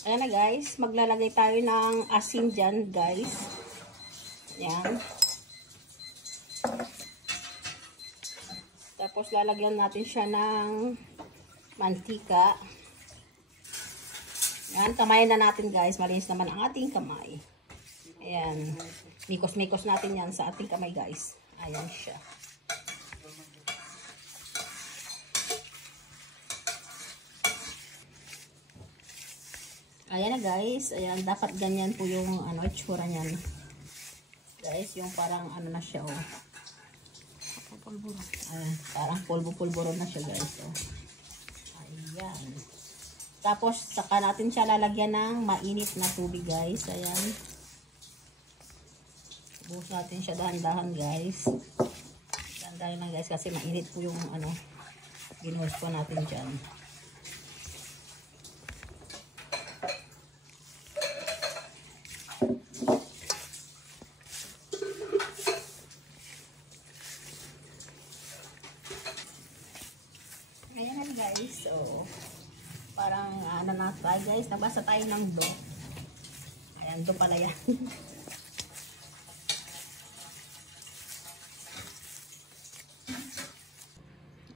Ayan na guys, maglalagay tayo ng asin dyan guys. Ayan. Tapos lalagyan natin siya ng mantika. Ayan, kamayin na natin guys. Malinis naman ang ating kamay. Ayan. Mikos-mikos natin yan sa ating kamay guys. Ayan siya. Ayan na guys. Ayan, dapat ganyan po yung itsura niyan. Guys, yung parang na siya oh. Ayan, parang pulbo-pulburo na siya guys oh. Ayan. Tapos saka natin siya lalagyan ng mainit na tubig guys. Ayan. Buhos natin siya dahan-dahan guys. Dahan-dahan lang guys kasi mainit po yung ginuhos po natin dyan. Ayan na guys. So, parang na tayo guys. Nabasa tayo ng do. Ayan, do pala yan.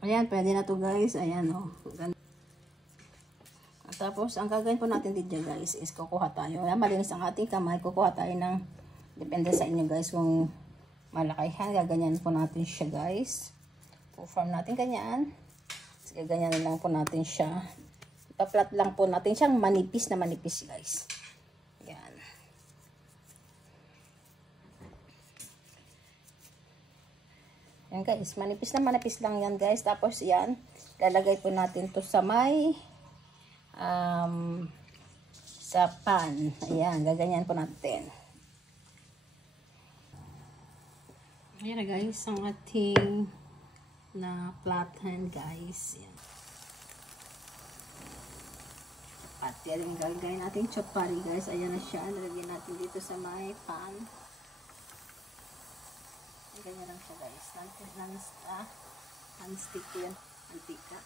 Ayan, pwede na to guys. Ayan oh. Tapos, ang gagawin po natin dito guys is kukuha tayo. Ayan, malinis ang ating kamay. Kukuha tayo ng, depende sa inyo guys kung malaki. Gaganyan po natin siya guys. Po-form natin ganyan. Sige, ganyan lang po natin siya. Ipaplat lang po natin siyang manipis na manipis guys. Ayan. Ayan guys, manipis na manipis lang yan guys. Tapos yan, lalagay po natin to sa may sa pan. Ayan, gaganyan po natin. Ayan na guys, ang ating na flathead guys. Ayan. At yan yung gagawin natin chapari guys. Ayan na siya. Nalagyan natin dito sa may pan. Ganyan lang siya guys. Non-stick yan. Antika.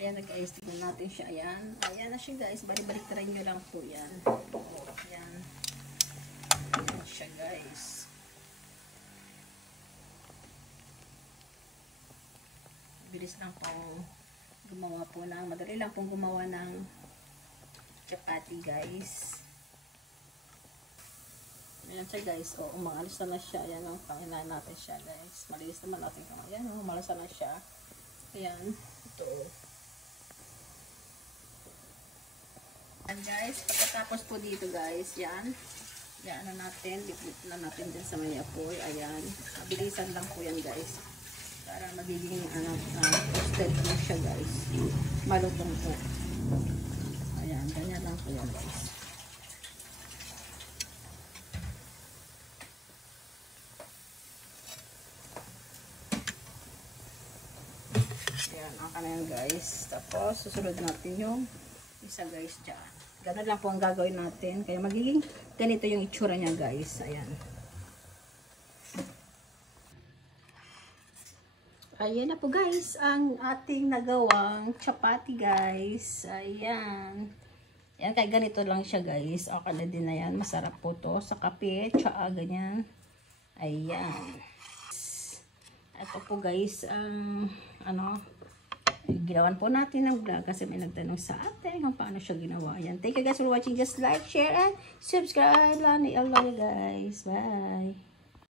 Ayan na guys. Tignan natin siya. Ayan. Ayan na siya guys. Balik-balik try nyo lang po yan. Ayan. Ayan siya guys. Bilis lang pong gumawa po ng, madali lang pong gumawa ng chapati guys. Ayan siya guys. O, umalis na siya. Ayan o, panginain natin siya guys. Malinis naman natin kamay. Ayan o, umalis na siya. Ayan. Ito o. Ayan guys, pagkatapos po dito guys, yan. Yan na natin, diplit na natin din sa may apoy. Ayan, mabilisan lang po yan guys. Para magiging toasted po siya guys. Malutong po. Ayan, ganyan lang po yan guys. Ayan, ang yan guys. Tapos, susunod natin yung isa guys dyan. Ganun lang po ang gagawin natin. Kaya magiging ganito yung itsura niya guys. Ayan. Ayan na po guys. Ang ating nagawang chapati guys. Ayan. Ayan. Kaya ganito lang siya guys. Okay na din na yan. Masarap po to sa kape. Tsaa ganyan. Ayan. Ito po guys. Ginawan po natin ng vlog kasi may nagtanong sa atin kung paano siya ginawa. Ayan. Thank you guys for watching. Just like, share, and subscribe. Love you guys. Bye.